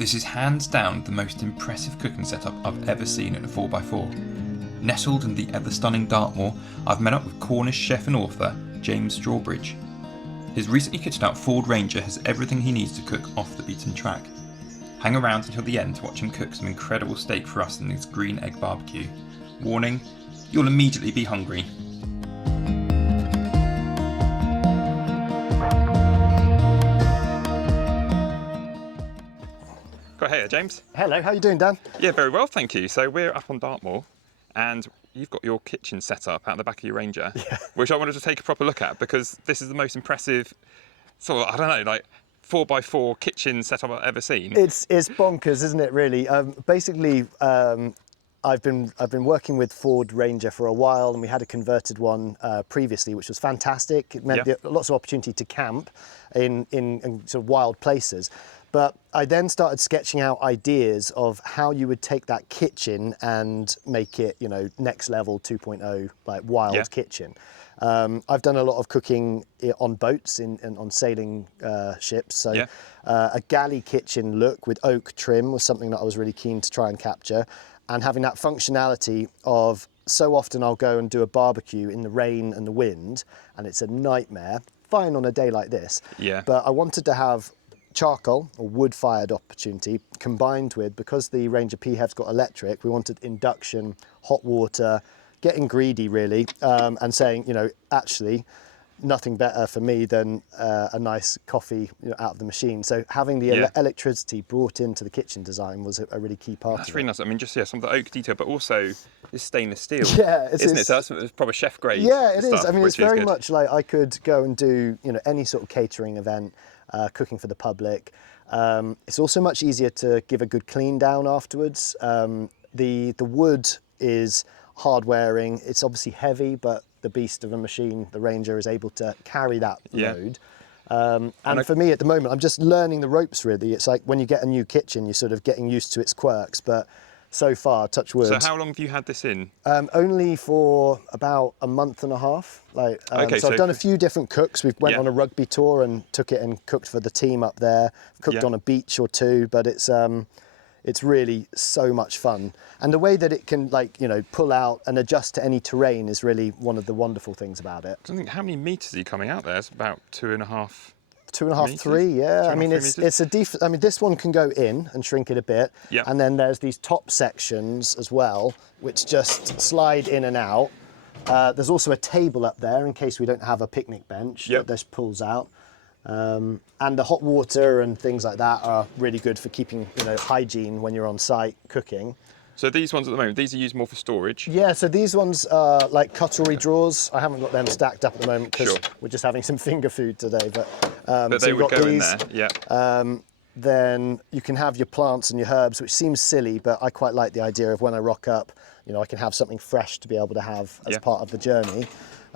This is hands down the most impressive cooking setup I've ever seen in a 4x4. Nestled in the ever-stunning Dartmoor, I've met up with Cornish chef and author James Strawbridge. His recently kitted out Ford Ranger has everything he needs to cook off the beaten track. Hang around until the end to watch him cook some incredible steak for us in this Green Egg BBQ. Warning, you'll immediately be hungry. Hey, James. Hello, how you doing, Dan? Yeah, very well, thank you. So we're up on Dartmoor, and you've got your kitchen set up out the back of your Ranger, which I wanted to take a proper look at because this is the most impressive sort of, I don't know, like 4x4 kitchen setup I've ever seen. It's bonkers, isn't it? Really. Basically, I've been working with Ford Ranger for a while, and we had a converted one previously, which was fantastic. It meant lots of opportunity to camp in sort of wild places. But I then started sketching out ideas of how you would take that kitchen and make it, you know, next level 2.0, like wild kitchen. I've done a lot of cooking on boats on sailing ships. So a galley kitchen look with oak trim was something that I was really keen to try and capture. And having that functionality of, so often I'll go and do a barbecue in the rain and the wind, and it's a nightmare, fine on a day like this. But I wanted to have charcoal or wood-fired opportunity combined with, because the Ranger PHEV's got electric, we wanted induction, hot water, getting greedy really, and saying, you know, actually nothing better for me than a nice coffee, you know, out of the machine. So having the electricity brought into the kitchen design was a really key part. That's really nice. I mean, just some of the oak detail, but also this stainless steel. Isn't it? So that's proper chef grade. Yeah, it stuff, is. I mean, it's very much like I could go and do, you know, any sort of catering event, cooking for the public. It's also much easier to give a good clean down afterwards. The wood is hard wearing. It's obviously heavy, but the beast of a machine, the Ranger, is able to carry that load. And for me at the moment, I'm just learning the ropes really. It's like when you get a new kitchen, you're sort of getting used to its quirks, but so far, touch wood. So how long have you had this in? Only for about a month and a half. So I've done a few different cooks. We went on a rugby tour and took it and cooked for the team up there. Cooked on a beach or two, but it's really so much fun. And the way that it can, like, you know, pull out and adjust to any terrain is really one of the wonderful things about it. I think, how many meters are you coming out there? It's about 2.5. 2.5, meters? 3, yeah. I mean, it's a I mean, this one can go in and shrink it a bit. And then there's these top sections as well, which just slide in and out. There's also a table up there in case we don't have a picnic bench that this pulls out. And the hot water and things like that are really good for keeping, you know, hygiene when you're on site cooking. So these ones at the moment, these are used more for storage? Yeah, so these ones are like cutlery drawers. I haven't got them stacked up at the moment because we're just having some finger food today. But they would go in there, then you can have your plants and your herbs, which seems silly, but I quite like the idea of when I rock up, you know, I can have something fresh to be able to have as part of the journey.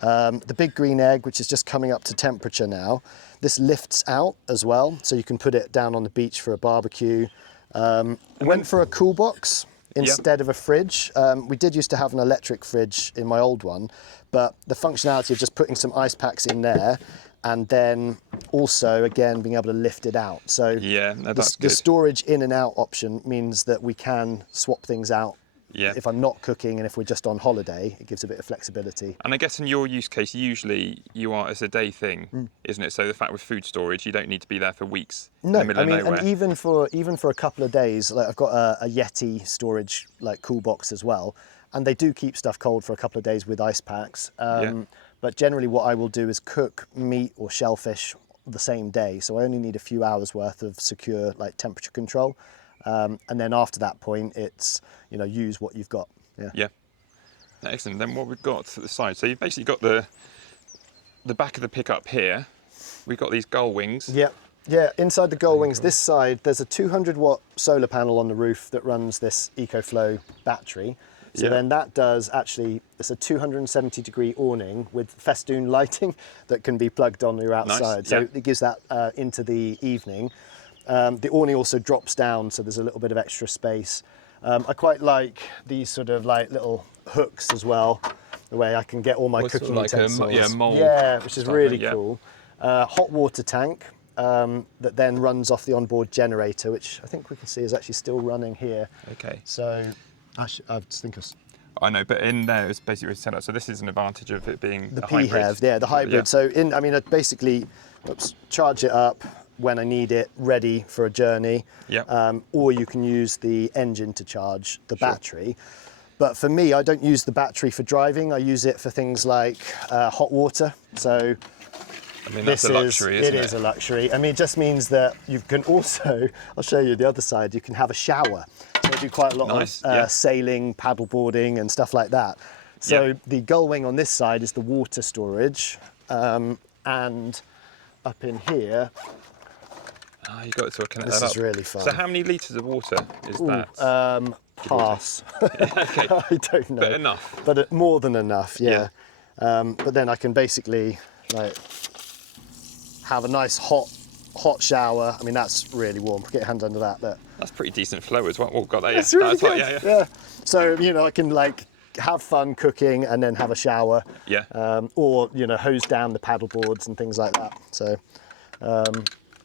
The big green egg, which is just coming up to temperature now, this lifts out as well, so you can put it down on the beach for a barbecue. Went for a cool box instead of a fridge. We did used to have an electric fridge in my old one, but the functionality of just putting some ice packs in there and then also, again, being able to lift it out. So the storage in and out option means that we can swap things out. If I'm not cooking and if we're just on holiday, it gives a bit of flexibility. And I guess in your use case, usually it's a day thing, isn't it? So the fact with food storage, you don't need to be there for weeks in the middle of nowhere. And even for a couple of days, like I've got a Yeti storage like cool box as well, and they do keep stuff cold for a couple of days with ice packs. But generally, what I will do is cook meat or shellfish the same day, so I only need a few hours worth of secure like temperature control. And then after that point, it's, you know, use what you've got. Excellent. Then what we've got to the side. So you've basically got the back of the pickup here. We've got these gull wings. Yeah. Inside the gull wings, this side, there's a 200-watt solar panel on the roof that runs this EcoFlow battery. So then that does actually, it's a 270-degree awning with festoon lighting that can be plugged on your outside. So it gives that into the evening. The awning also drops down, so there's a little bit of extra space. I quite like these sort of like little hooks as well, the way I can get all my cooking utensils. Mold. Yeah, which is really cool. Hot water tank. that then runs off the onboard generator, which I think we can see is actually still running here. Okay. So I just think of I know, but in there it's basically set up. So this is an advantage of it being the a hybrid. PHEV, yeah, the hybrid. Yeah. So I basically charge it up when I need it, ready for a journey. Yeah. Or you can use the engine to charge the battery. But for me, I don't use the battery for driving. I use it for things like hot water. So I mean, that's a luxury, isn't it? It is a luxury. I mean, it just means that you can also, I'll show you the other side, you can have a shower. So I do quite a lot of sailing, paddle boarding and stuff like that. So the gull wing on this side is the water storage. And up in here, you've got to sort of connect this that up. is really fun. So how many litres of water is that? Pass. Okay. I don't know. But enough. But more than enough, yeah. But then I can basically like have a nice hot shower. I mean, that's really warm. Get your hand under that. Look. That's pretty decent flow as well. Oh, got that. It's really good. Yeah. So I can like have fun cooking and then have a shower. Yeah. Or hose down the paddle boards and things like that. So.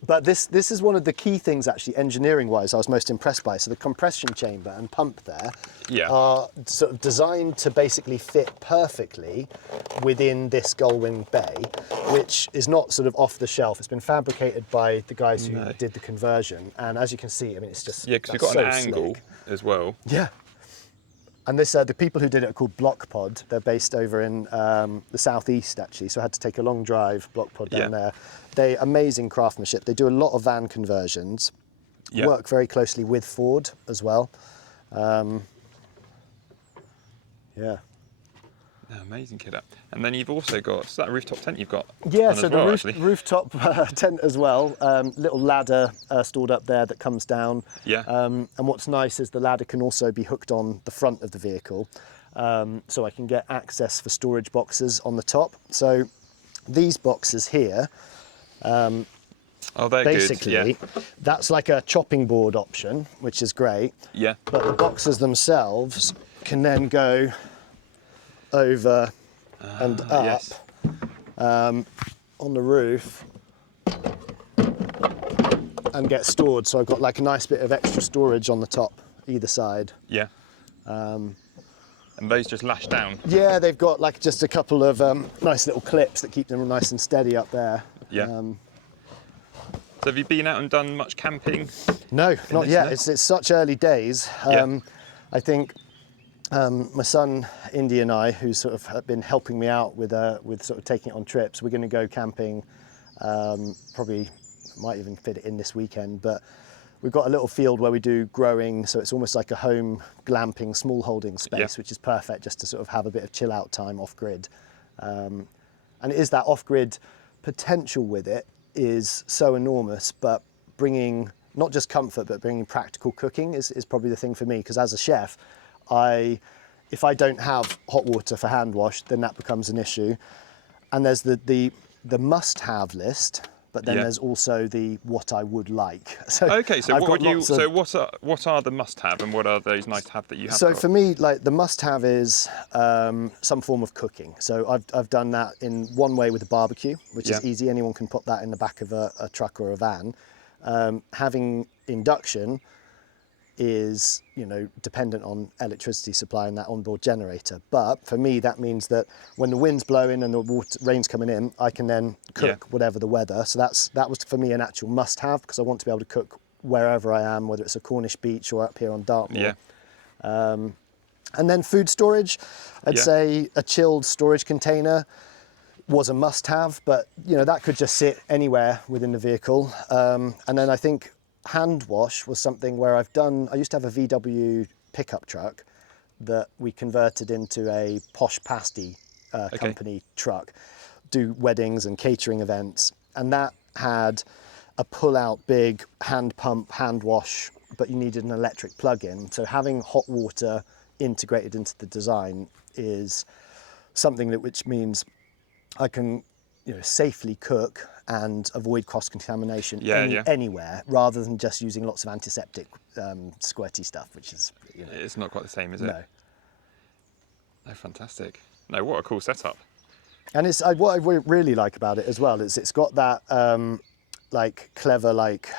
But this is one of the key things, actually, engineering-wise, I was most impressed by. So the compression chamber and pump there are sort of designed to basically fit perfectly within this gull wing bay, which is not sort of off the shelf. It's been fabricated by the guys who did the conversion. And as you can see, I mean, it's just because you've got an angle as well. Yeah. And this, the people who did it are called Blockpod. They're based over in the southeast, actually. So I had to take a long drive, Blockpod down there. They amazing craftsmanship. They do a lot of van conversions. Work very closely with Ford as well. Amazing kit. And then you've also got that rooftop tent you've got. Yeah, so the rooftop tent as well. Little ladder stored up there that comes down. Yeah. And what's nice is the ladder can also be hooked on the front of the vehicle, so I can get access for storage boxes on the top. So these boxes here. They're basically, good. that's like a chopping board option, which is great. Yeah. But the boxes themselves can then go over and up on the roof and get stored. So I've got like a nice bit of extra storage on the top, either side. Yeah. And those just lash down? Yeah, they've got like just a couple of nice little clips that keep them nice and steady up there. Yeah. So have you been out and done much camping? No, not yet. It's such early days. I think my son Indy and I, who sort of have been helping me out with sort of taking it on trips, we're going to go camping. Probably might even fit it in this weekend, but we've got a little field where we do growing, so it's almost like a home glamping, small holding space, which is perfect just to sort of have a bit of chill out time off grid. And it is that off grid potential with it is so enormous, but bringing not just comfort, but bringing practical cooking is probably the thing for me, because as a chef, if I don't have hot water for hand wash, then that becomes an issue. And there's the must-have list, but then there's also the what I would like. So what are the must-have and what are those nice-to-have that you have? So for me, like the must-have is some form of cooking. So I've done that in one way with a barbecue, which is easy. Anyone can put that in the back of a truck or a van. Having induction is, dependent on electricity supply and that onboard generator. But for me, that means that when the wind's blowing and the rain's coming in, I can then cook whatever the weather. So that was for me an actual must-have, because I want to be able to cook wherever I am, whether it's a Cornish beach or up here on Dartmoor. And then food storage, I'd say a chilled storage container was a must-have, but that could just sit anywhere within the vehicle. And then I think hand wash was something where I used to have a VW pickup truck that we converted into a posh pasty company truck, do weddings and catering events. And that had a pull-out big hand pump, hand wash, but you needed an electric plug-in. So having hot water integrated into the design is something which means I can safely cook and avoid cross-contamination anywhere, rather than just using lots of antiseptic squirty stuff, which is it's not quite the same, is it? No. No, fantastic. No, what a cool setup. And what I really like about it as well is it's got that like clever, like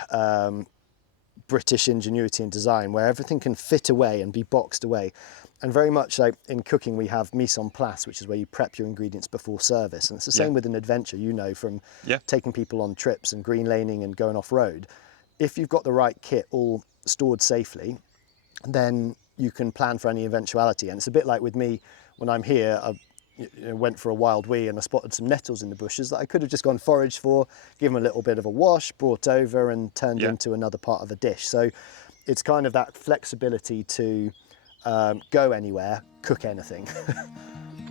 British ingenuity and design, where everything can fit away and be boxed away. And very much like in cooking, we have mise en place, which is where you prep your ingredients before service. And it's the same with an adventure, you know, from taking people on trips and green laning and going off road. If you've got the right kit all stored safely, then you can plan for any eventuality. And it's a bit like with me, when I'm here, I went for a wild wee and I spotted some nettles in the bushes that I could have just gone forage for, given a little bit of a wash, brought over and turned into another part of a dish. So it's kind of that flexibility to go anywhere, cook anything.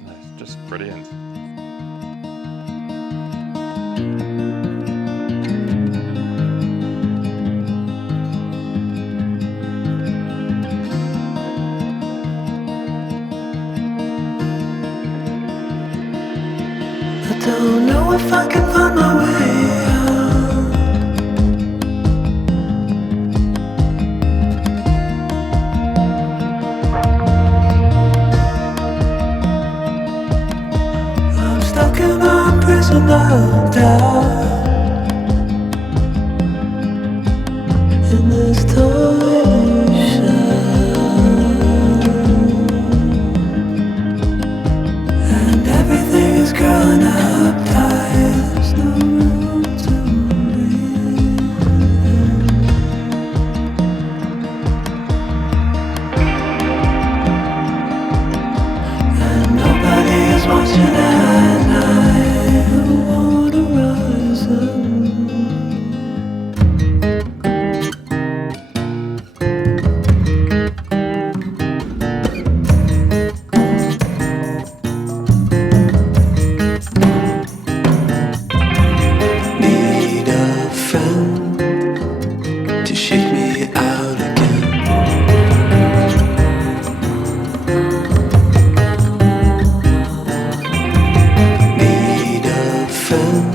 That's just brilliant. I don't know if I can find my way out. I'm stuck in a prison of doubt, in this torsion, and everything is growing up tight. There's no room to breathe, and nobody is watching at night. I wanna rise up. Need a friend to shake me out again. Need a friend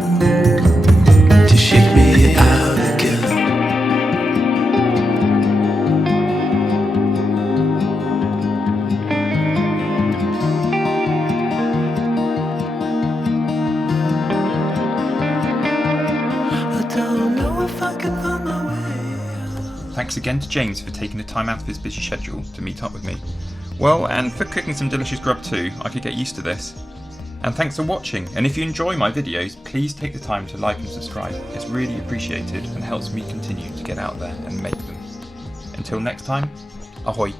to shake me out again. I don't know if I can find my way out. Thanks again to James for taking the time out of his busy schedule to meet up with me. Well, and for cooking some delicious grub too, I could get used to this. And thanks for watching, and if you enjoy my videos, please take the time to like and subscribe. It's really appreciated and helps me continue to get out there and make them. Until next time, ahoy!